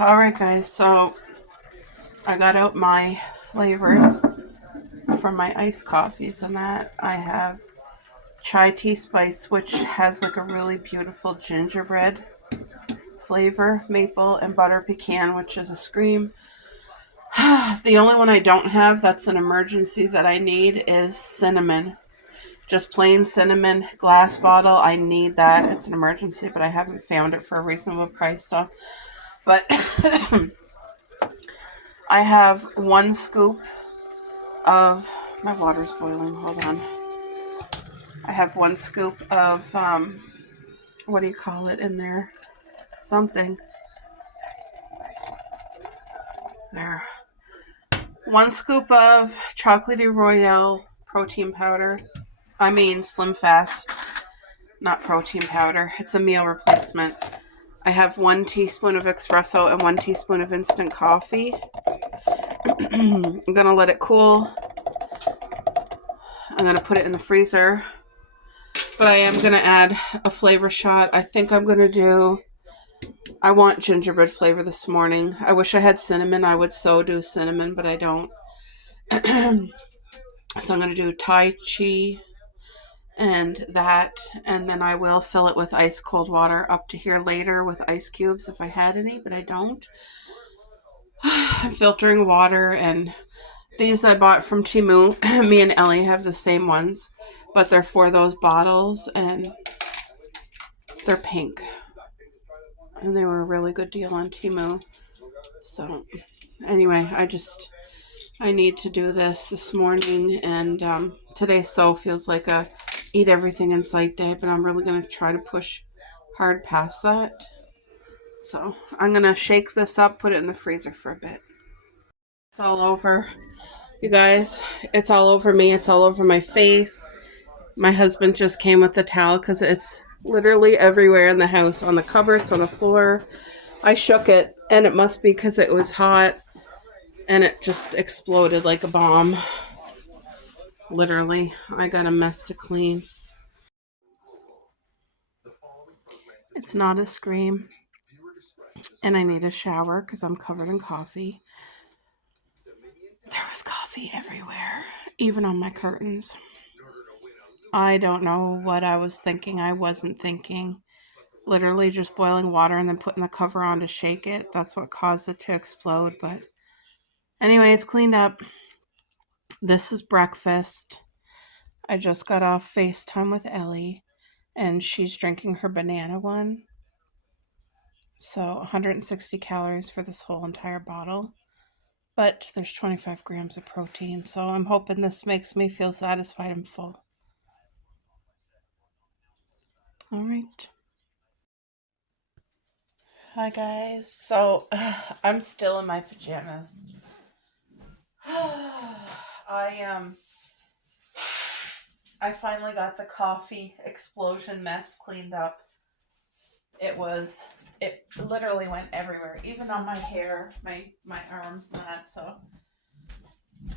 Alright guys, so I got out my flavors for my iced coffees and that. I have chai tea spice, which has like a really beautiful gingerbread flavor, maple and butter pecan, which is a scream. The only one I don't have that's an emergency that I need is cinnamon. Just plain cinnamon glass bottle. I need that. It's an emergency, but I haven't found it for a reasonable price. But I have 1 scoop of my water's boiling. Hold on. I have 1 scoop of what do you call it in there? Something. There. 1 scoop of Chocolatey Royale protein powder. I mean Slim Fast, not protein powder. It's a meal replacement. I have 1 teaspoon of espresso and 1 teaspoon of instant coffee. I'm gonna let it cool. I'm gonna put it in the freezer. But I am gonna add a flavor shot. I think I'm gonna do, I want gingerbread flavor this morning. I wish I had cinnamon. I would so do cinnamon, but I don't. So I'm gonna do Tai Chi and that, and then I will fill it with ice cold water up to here later with ice cubes if I had any, but I don't. I'm filtering water, and these I bought from Timu. Me and Ellie have the same ones, but they're for those bottles, and they're pink. And they were a really good deal on Timu. So anyway, I need to do this morning, and today so feels like a eat everything in sight day, but I'm really going to try to push hard past that. So I'm going to shake this up, put it in the freezer for a bit. It's all over, you guys. It's all over me. It's all over my face. My husband just came with the towel because it's literally everywhere in the house, on the cupboards, on the floor. I shook it, and it must be because it was hot, and it just exploded like a bomb. Literally, I got a mess to clean. It's not a scream, and I need a shower because I'm covered in coffee. There was coffee everywhere, even on my curtains. I don't know what I was thinking. I wasn't thinking. Literally just boiling water and then putting the cover on to shake it. That's what caused it to explode. But anyway, it's cleaned up. This is breakfast. I just got off FaceTime with Ellie, and she's drinking her banana one. So 160 calories for this whole entire bottle. But there's 25 grams of protein, so I'm hoping this makes me feel satisfied and full. All right. Hi guys. So I'm still in my pajamas. I finally got the coffee explosion mess cleaned up. It literally went everywhere, even on my hair, my arms and that. So,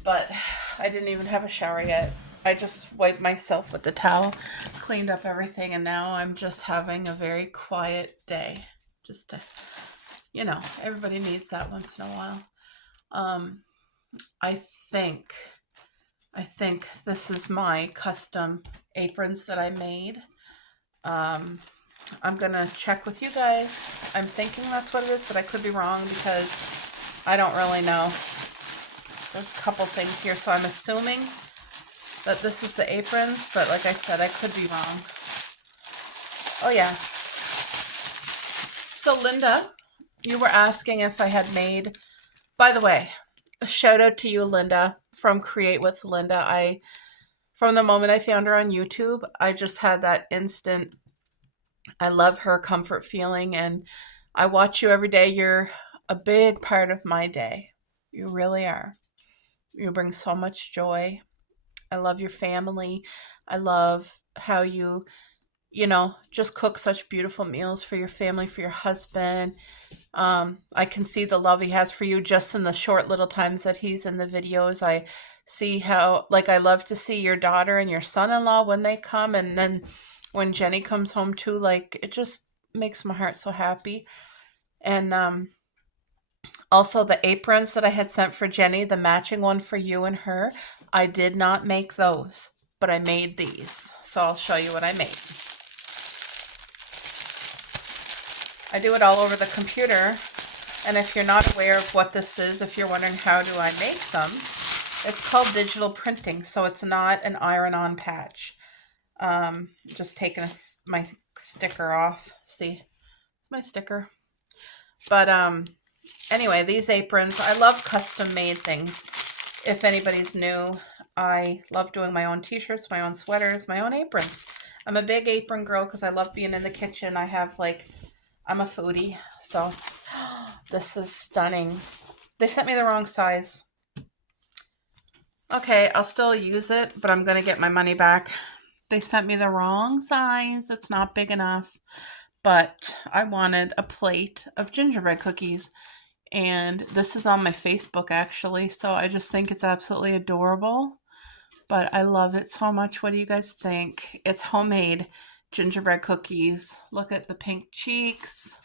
but I didn't even have a shower yet. I just wiped myself with the towel, cleaned up everything, and now I'm just having a very quiet day. Just to, everybody needs that once in a while. I think I think this is my custom aprons that I made. I'm gonna check with you guys. I'm thinking that's what it is, but I could be wrong because I don't really know. There's a couple things here, so I'm assuming that this is the aprons, but like I said, I could be wrong. Oh yeah. So Linda, you were asking if I had made, by the way, a shout out to you, Linda, from Create with Linda. From the moment I found her on YouTube, I just had that instant, I love her comfort feeling, and I watch you every day. You're a big part of my day. You really are. You bring so much joy. I love your family. I love how you just cook such beautiful meals for your family, for your husband. I can see the love he has for you just in the short little times that he's in the videos. I see how, like, I love to see your daughter and your son-in-law when they come, and then when Jenny comes home too, like, it just makes my heart so happy. And Also, the aprons that I had sent for Jenny, the matching one for you and her, I did not make those, but I made these. So I'll show you what I made. I do it all over the computer. And if you're not aware of what this is, if you're wondering how do I make them, it's called digital printing. So it's not an iron-on patch. Just taking my sticker off. See, it's my sticker. But anyway, these aprons, I love custom made things. If anybody's new, I love doing my own t-shirts, my own sweaters, my own aprons. I'm a big apron girl because I love being in the kitchen. I'm a foodie, so this is stunning. They sent me the wrong size. Okay, I'll still use it, but I'm going to get my money back. They sent me the wrong size. It's not big enough. But I wanted a plate of gingerbread cookies. And this is on my Facebook, actually. So I just think it's absolutely adorable. But I love it so much. What do you guys think? It's homemade gingerbread cookies. Look at the pink cheeks.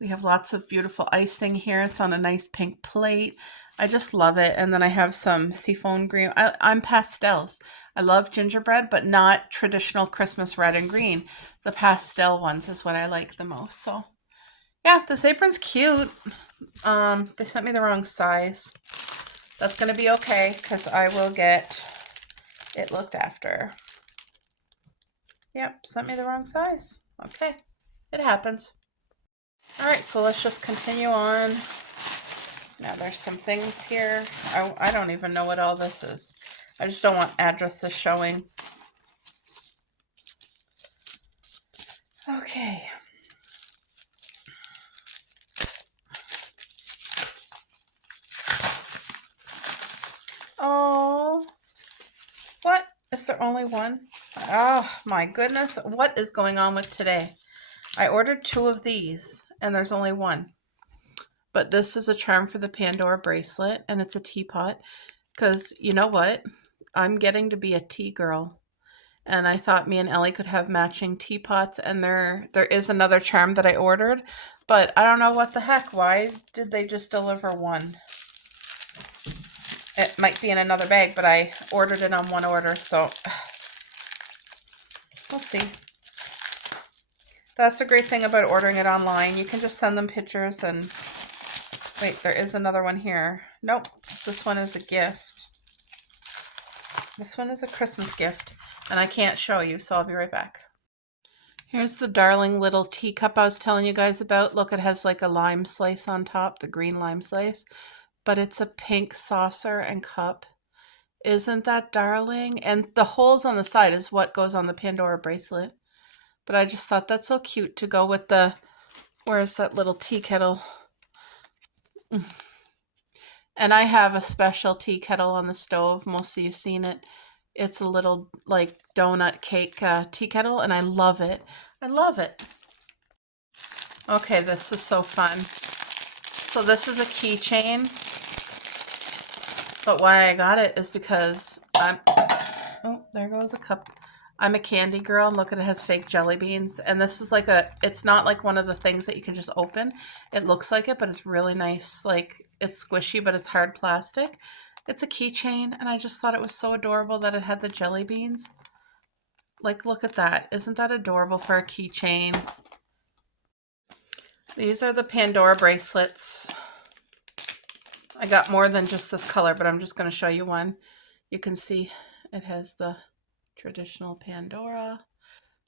We have lots of beautiful icing here. It's on a nice pink plate. I just love it. And then I have some seafoam green. I'm pastels. I love gingerbread, but not traditional Christmas red and green. The pastel ones is what I like the most. So yeah, this apron's cute. They sent me the wrong size. That's going to be okay because I will get it looked after. Yep, sent me the wrong size. Okay, it happens. All right, so let's just continue on. Now there's some things here. I don't even know what all this is. I just don't want addresses showing. Okay. Oh, what? Is there only one? Oh my goodness. What is going on with today? I ordered 2 of these and there's only one. But this is a charm for the Pandora bracelet and it's a teapot because you know what? I'm getting to be a tea girl. And I thought me and Ellie could have matching teapots, and there is another charm that I ordered, but I don't know what the heck. Why did they just deliver one? It might be in another bag, but I ordered it on one order, so we'll see. That's the great thing about ordering it online. You can just send them pictures and... Wait, there is another one here. Nope, this one is a gift. This one is a Christmas gift, and I can't show you, so I'll be right back. Here's the darling little teacup I was telling you guys about. Look, it has like a lime slice on top, the green lime slice, but it's a pink saucer and cup. Isn't that darling? And the holes on the side is what goes on the Pandora bracelet. But I just thought that's so cute to go with the... Where's that little tea kettle? And I have a special tea kettle on the stove. Most of you seen it. It's a little like donut cake tea kettle, and I love it. I love it. Okay, this is so fun. So this is a keychain, but why I got it is because oh, there goes a cup. I'm a candy girl, and look at it, has fake jelly beans. And this is like it's not like one of the things that you can just open. It looks like it, but it's really nice. Like, it's squishy, but it's hard plastic. It's a keychain, and I just thought it was so adorable that it had the jelly beans. Like, look at that. Isn't that adorable for a keychain? These are the Pandora bracelets. I got more than just this color, but I'm just going to show you one. You can see it has the traditional Pandora.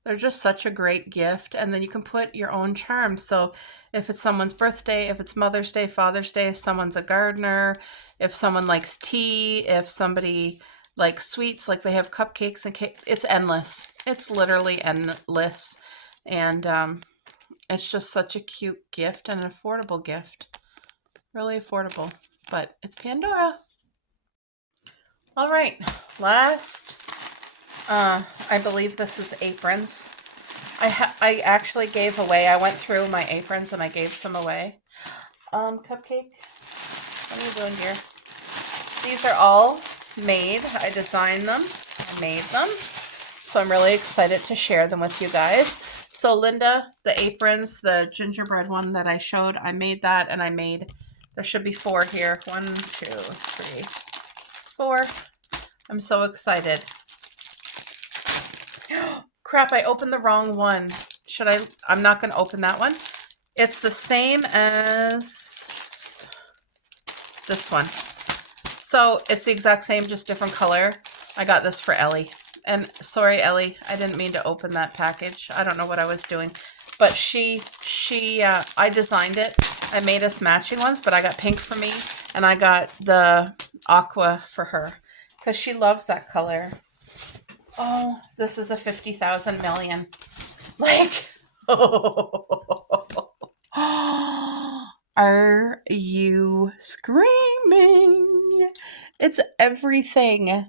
They're just such a great gift, and then you can put your own charms. So if it's someone's birthday, if it's Mother's Day, Father's Day, if someone's a gardener, if someone likes tea, if somebody likes sweets, like they have cupcakes and cake, it's endless. It's literally endless, and it's just such a cute gift and an affordable gift. Really affordable, but it's Pandora. All right, last... I believe this is aprons. I actually gave away, I went through my aprons and I gave some away. Cupcake, what are you doing, dear? These are all made. I designed them. I made them. So I'm really excited to share them with you guys. So Linda, the aprons, the gingerbread one that I showed, I made that, and I made There should be 4 here. 1, 2, 3, 4. I'm so excited. Crap, I opened the wrong one. Should I? I'm not going to open that one. It's the same as this one. So it's the exact same, just different color. I got this for Ellie. And sorry, Ellie, I didn't mean to open that package. I don't know what I was doing. But I designed it. I made us matching ones, but I got pink for me. And I got the aqua for her. Because she loves that color. Oh, this is a 50,000 million. Like, are you screaming? It's everything.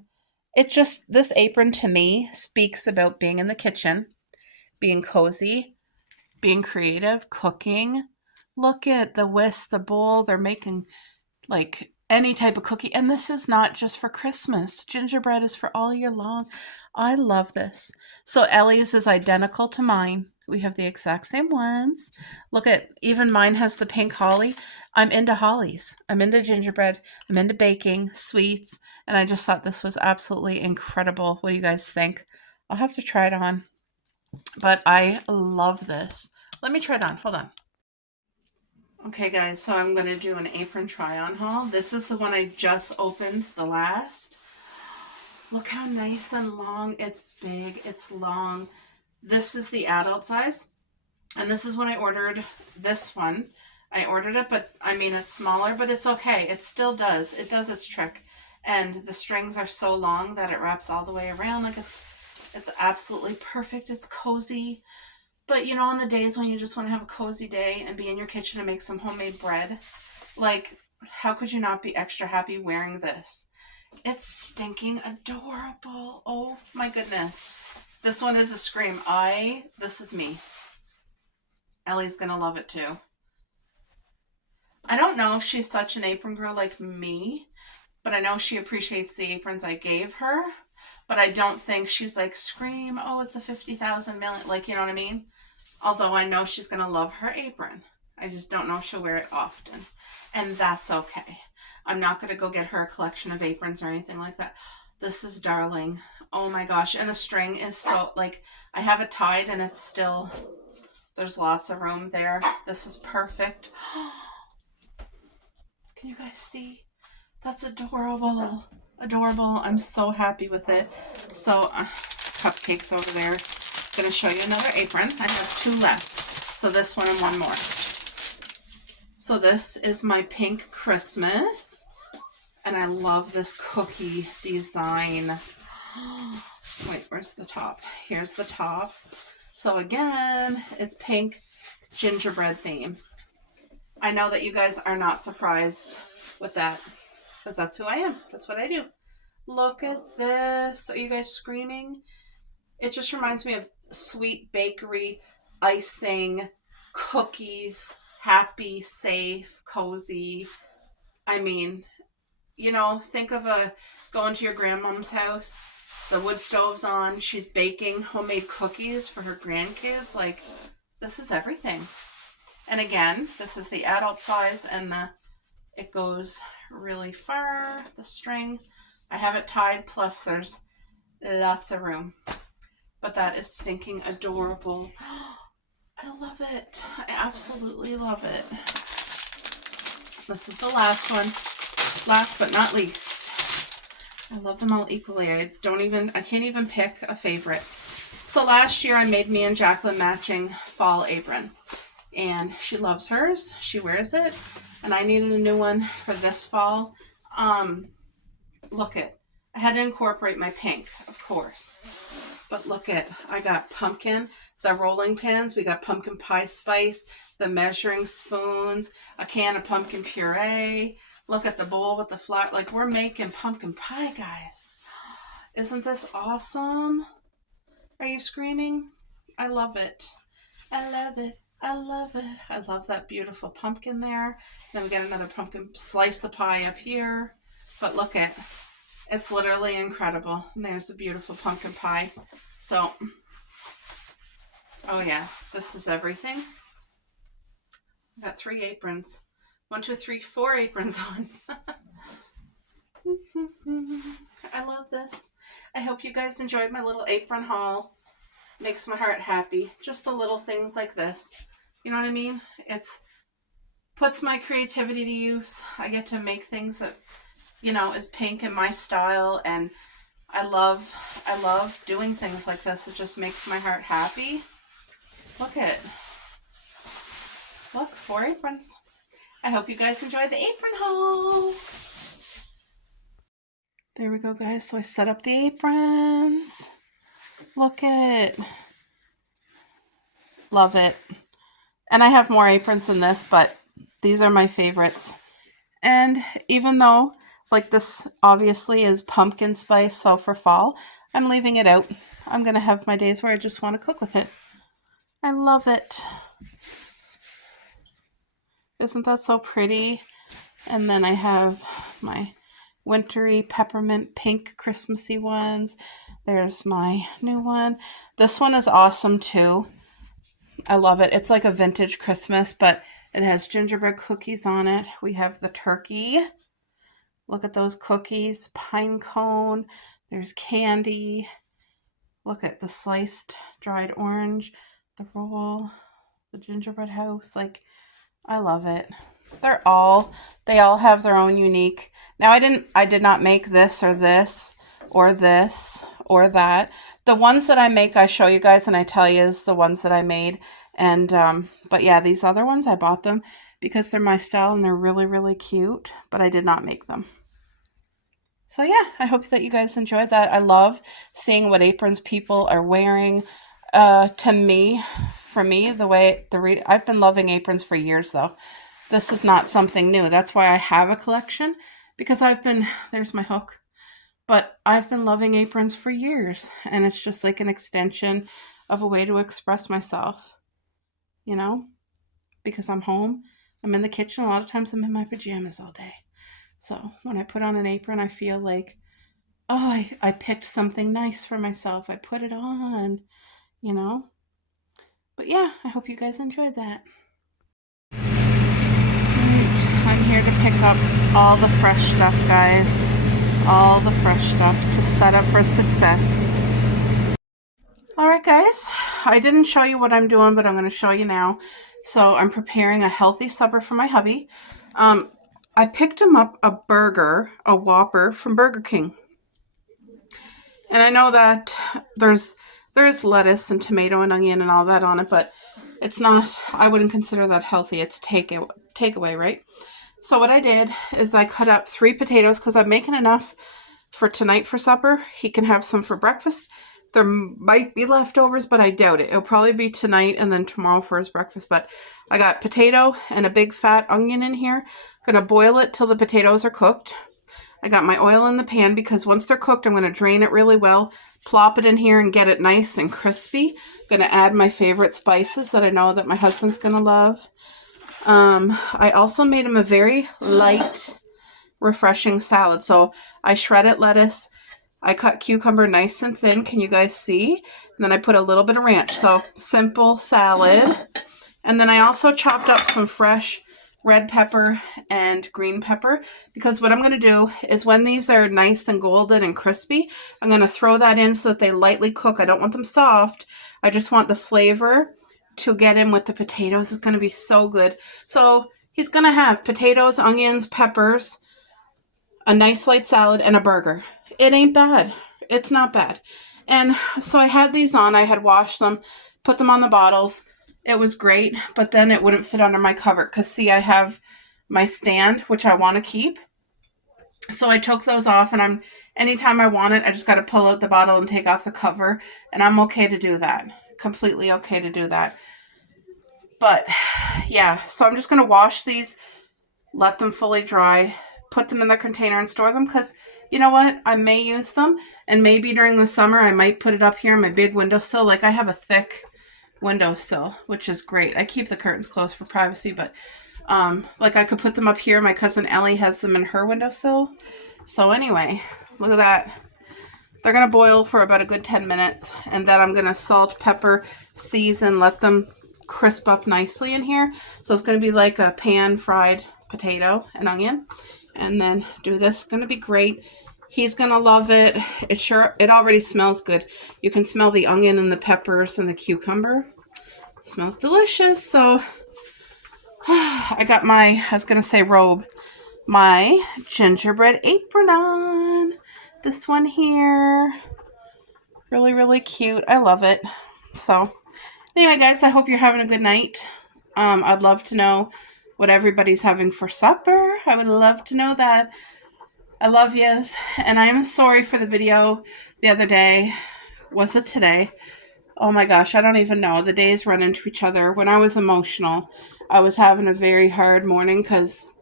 It just, this apron to me speaks about being in the kitchen, being cozy, being creative, cooking. Look at the whisk, the bowl. They're making like any type of cookie. And this is not just for Christmas. Gingerbread is for all year long. I love this. So Ellie's is identical to mine. We have the exact same ones. Look at, even mine has the pink holly. I'm into hollies. I'm into gingerbread. I'm into baking, sweets. And I just thought this was absolutely incredible. What do you guys think? I'll have to try it on. But I love this. Let me try it on. Hold on. Okay guys, so I'm going to do an apron try-on haul. This is the one I just opened, the last. Look how nice and long. It's big, it's long. This is the adult size. And this is when I ordered this one. I ordered it, but I mean, it's smaller, but it's okay. It still does. It does its trick. And the strings are so long that it wraps all the way around. Like it's absolutely perfect. It's cozy. But you know, on the days when you just want to have a cozy day and be in your kitchen and make some homemade bread, like, how could you not be extra happy wearing this? It's stinking adorable. Oh my goodness. This one is a scream. This is me. Ellie's gonna love it too. I don't know if she's such an apron girl like me, but I know she appreciates the aprons I gave her. But I don't think she's like, scream, oh, it's a 50,000 million. Like, you know what I mean? Although I know she's going to love her apron. I just don't know if she'll wear it often. And that's okay. I'm not going to go get her a collection of aprons or anything like that. This is darling. Oh my gosh. And the string is so, like, I have it tied and it's still, there's lots of room there. This is perfect. Can you guys see? That's adorable. Adorable. I'm so happy with it. So, cupcakes over there. I'm going to show you another apron. I have 2 left. So this one and one more. So this is my pink Christmas. And I love this cookie design. Wait, where's the top? Here's the top. So again, it's pink gingerbread theme. I know that you guys are not surprised with that, because that's who I am. That's what I do. Look at this. Are you guys screaming? It just reminds me of sweet bakery, icing, cookies, happy, safe, cozy. I mean, you know, think of going to your grandmom's house. The wood stove's on. She's baking homemade cookies for her grandkids. Like, this is everything. And again, this is the adult size, and it goes really far, the string. I have it tied, plus there's lots of room. But that is stinking adorable. I love it. I absolutely love it. This is the last one. Last but not least. I love them all equally. I can't even pick a favorite. So last year I made me and Jacqueline matching fall aprons. And she loves hers. She wears it. And I needed a new one for this fall. Look it. I had to incorporate my pink, of course. But look at, I got pumpkin, the rolling pins, we got pumpkin pie spice, the measuring spoons, a can of pumpkin puree. Look at the bowl with the flour. Like, we're making pumpkin pie, guys. Isn't this awesome? Are you screaming? I love it. I love it. I love it. I love that beautiful pumpkin there. Then we got another pumpkin slice of pie up here. But look at, it's literally incredible. And there's a beautiful pumpkin pie. So, oh yeah, this is everything. I got 3 aprons. 1, 2, 3, 4 aprons on. I love this. I hope you guys enjoyed my little apron haul. Makes my heart happy. Just the little things like this. You know what I mean? It's puts my creativity to use. I get to make things that, you know, is pink in my style, and I love doing things like this. It just makes my heart happy. Look, 4 aprons. I hope you guys enjoy the apron haul. There we go, guys. So I set up the aprons. Look it. Love it. And I have more aprons than this, but these are my favorites. And even though, like, this obviously is pumpkin spice, so for fall, I'm leaving it out. I'm going to have my days where I just want to cook with it. I love it. Isn't that so pretty? And then I have my wintry peppermint pink Christmassy ones. There's my new one. This one is awesome too. I love it. It's like a vintage Christmas, but it has gingerbread cookies on it. We have the turkey. Look at those cookies. Pine cone. There's candy. Look at the sliced dried orange, the roll, the gingerbread house. Like, I love it. They all have their own unique. Now I did not make this or this or this or that. The ones that I make, I show you guys and I tell you is the ones that I made. And, but yeah, these other ones, I bought them because they're my style and they're really, really cute, but I did not make them. So yeah, I hope that you guys enjoyed that. I love seeing what aprons people are wearing. For me, I've been loving aprons for years though. This is not something new. That's why I have a collection, because there's my hook. But I've been loving aprons for years, and it's just like an extension of a way to express myself, you know, because I'm home, I'm in the kitchen. A lot of times I'm in my pajamas all day. So when I put on an apron, I feel like, oh, I picked something nice for myself. I put it on, you know. But yeah, I hope you guys enjoyed that. Right, I'm here to pick up all the fresh stuff, guys. All the fresh stuff to set up for success. Alright guys, I didn't show you what I'm doing, but I'm going to show you now. So I'm preparing a healthy supper for my hubby. I picked him up a Whopper from Burger King. And I know that there's lettuce and tomato and onion and all that on it, but it's not, I wouldn't consider that healthy. It's takeaway, right? So what I did is I cut up 3 potatoes because I'm making enough for tonight for supper. He can have some for breakfast. There might be leftovers, but I doubt it. It'll probably be tonight and then tomorrow for his breakfast. But I got potato and a big fat onion in here. I'm going to boil it till the potatoes are cooked. I got my oil in the pan because once they're cooked, I'm going to drain it really well, plop it in here and get it nice and crispy. I'm going to add my favorite spices that I know that my husband's going to love. I also made him a very light, refreshing salad. So I shredded lettuce. I cut cucumber nice and thin. Can you guys see? And then I put a little bit of ranch. So simple salad. And then I also chopped up some fresh red pepper and green pepper, because what I'm going to do is when these are nice and golden and crispy, I'm going to throw that in so that they lightly cook. I don't want them soft. I just want the flavor to get in with the potatoes. It's going to be so good. So he's going to have potatoes, onions, peppers, a nice light salad, and a burger. It ain't bad. It's not bad. And so I had these on. I had washed them, put them on the bottles. It was great, but then it wouldn't fit under my cupboard because, see, I have my stand, which I want to keep. So I took those off, and anytime I want it, I just got to pull out the bottle and take off the cover, and I'm okay to do that. Completely okay to do that. But, yeah, so I'm just going to wash these, let them fully dry, put them in the container and store them because, you know what, I may use them, and maybe during the summer I might put it up here on my big windowsill. Like, I have a thick windowsill, which is great. I keep the curtains closed for privacy, but like I could put them up here. My cousin Ellie has them in her windowsill. So anyway, look at that. They're going to boil for about a good 10 minutes, and then I'm going to salt, pepper, season, let them crisp up nicely in here. So it's going to be like a pan-fried potato and onion, and then do this. It's gonna be great. He's gonna love it. It already smells good. You can smell the onion and the peppers and the cucumber. It smells delicious. So I got my, I was gonna say robe, my gingerbread apron on. This one here. Really, really cute. I love it. So anyway, guys, I hope you're having a good night. I'd love to know what everybody's having for supper. I would love to know that. I love yous. And I am sorry for the video the other day. Was it today? Oh my gosh, I don't even know. The days run into each other. When I was emotional, I was having a very hard morning because,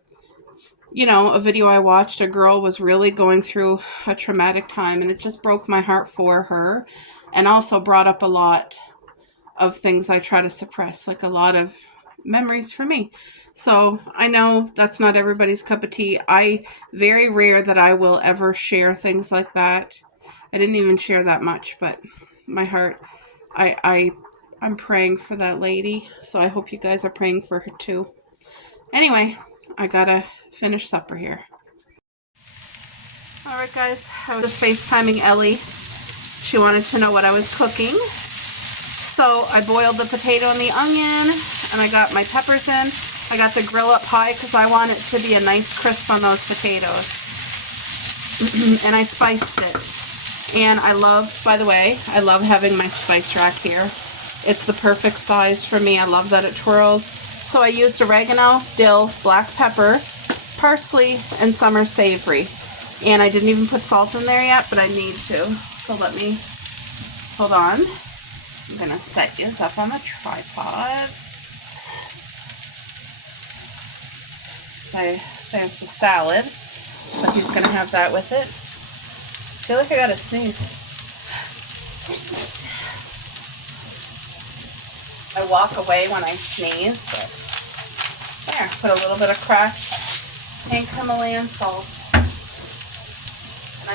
you know, a video I watched, a girl was really going through a traumatic time, and it just broke my heart for her, and also brought up a lot of things I try to suppress, like a lot of memories for me. So I know that's not everybody's cup of tea. Very rare that I will ever share things like that. I didn't even share that much, but my heart, I'm praying for that lady. So I hope you guys are praying for her too. Anyway, I gotta finish supper here. Alright guys, I was just FaceTiming Ellie. She wanted to know what I was cooking. So I boiled the potato and the onion, and I got my peppers in. I got the grill up high because I want it to be a nice crisp on those potatoes. And I spiced it. And I love, by the way, I love having my spice rack here. It's the perfect size for me. I love that it twirls. So I used oregano, dill, black pepper, parsley, and summer savory. And I didn't even put salt in there yet, but I need to. So let me, hold on. I'm going to set this up on the tripod. There's the salad. So he's going to have that with it. I feel like I got to sneeze. I walk away when I sneeze, but there, put a little bit of cracked pink Himalayan salt. And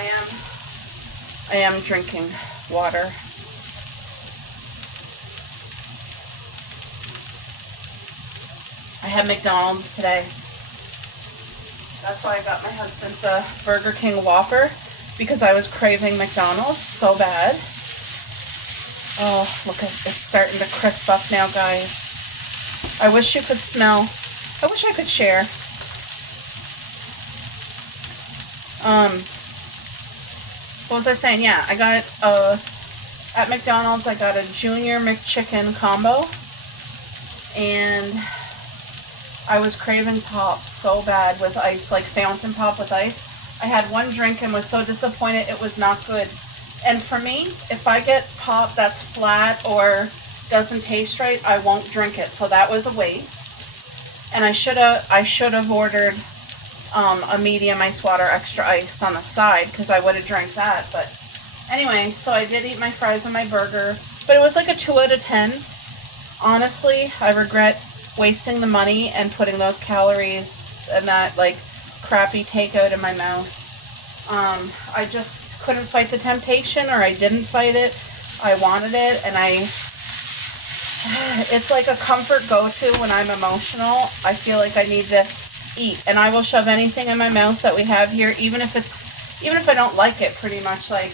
I am drinking water. I had McDonald's today. That's why I got my husband the Burger King Whopper, because I was craving McDonald's so bad. Oh, look, it's starting to crisp up now, guys. I wish you could smell. I wish I could share. What was I saying? Yeah, I got at McDonald's. I got a Junior McChicken combo, and I was craving pop so bad with ice, like fountain pop with ice. I had one drink and was so disappointed it was not good. And for me, if I get pop that's flat or doesn't taste right, I won't drink it. So that was a waste. And I should have ordered a medium ice water extra ice on the side, because I would have drank that. But anyway, so I did eat my fries and my burger, but it was like a 2 out of 10. Honestly, I regret wasting the money and putting those calories and that like crappy takeout in my mouth. I just couldn't fight the temptation, or I didn't fight it. I wanted it, and it's like a comfort go-to when I'm emotional. I feel like I need to eat, and I will shove anything in my mouth that we have here, even if I don't like it, pretty much. Like,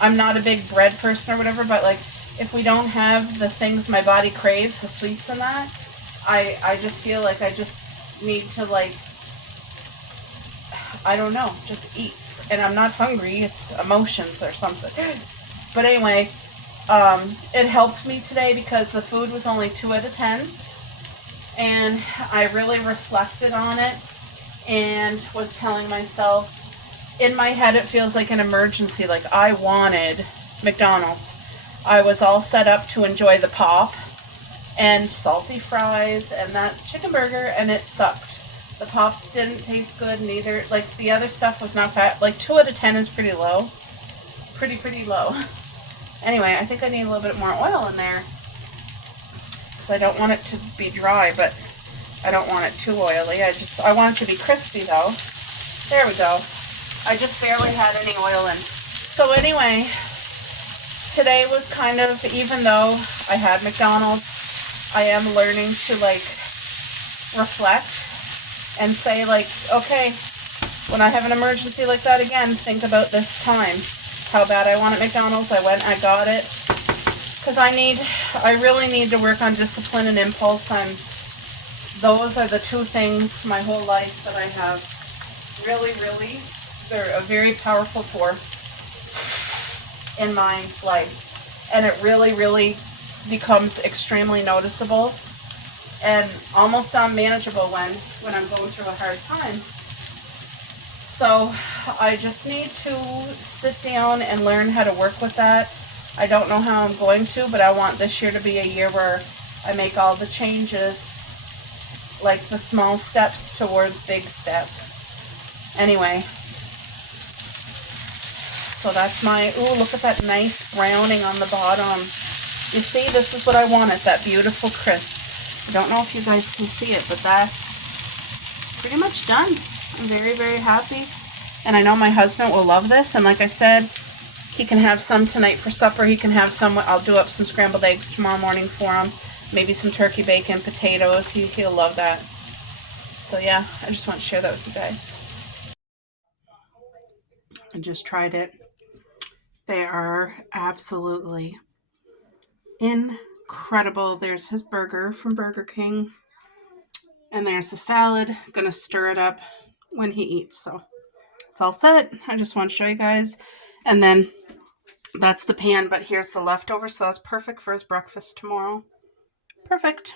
I'm not a big bread person or whatever, but like, if we don't have the things my body craves, the sweets and that, I just feel like I just need to, like, I don't know, just eat. And I'm not hungry, it's emotions or something. But anyway, it helped me today because the food was only 2 out of 10. And I really reflected on it and was telling myself, in my head it feels like an emergency, like I wanted McDonald's. I was all set up to enjoy the pop and salty fries and that chicken burger, and it sucked. The pop didn't taste good, neither. Like, the other stuff was not fat. Like, 2 out of 10 is pretty low. Pretty low. Anyway, I think I need a little bit more oil in there, because I don't want it to be dry, but I don't want it too oily. I want it to be crispy, though. There we go. I just barely had any oil in. So anyway, today was kind of, even though I had McDonald's, I am learning to, like, reflect and say, like, okay, when I have an emergency like that again, think about this time. How bad I wanted McDonald's. I went, I got it. Because I really need to work on discipline and impulse. Those are the two things my whole life that I have really, they're a very powerful force in my life. And it really becomes extremely noticeable and almost unmanageable when I'm going through a hard time. So I just need to sit down and learn how to work with that. I don't know how I'm going to, but I want this year to be a year where I make all the changes, like the small steps towards big steps. Anyway, so that's my, ooh, look at that nice browning on the bottom. You see, this is what I wanted, that beautiful crisp. I don't know if you guys can see it, but that's pretty much done. I'm very happy. And I know my husband will love this. And like I said, he can have some tonight for supper. He can have some, I'll do up some scrambled eggs tomorrow morning for him. Maybe some turkey bacon, potatoes. He'll love that. So yeah, I just want to share that with you guys. I just tried it. They are absolutely incredible. There's his burger from Burger King. And there's the salad. Gonna stir it up when he eats. So it's all set. I just want to show you guys. And then that's the pan, but here's the leftover, so that's perfect for his breakfast tomorrow. Perfect.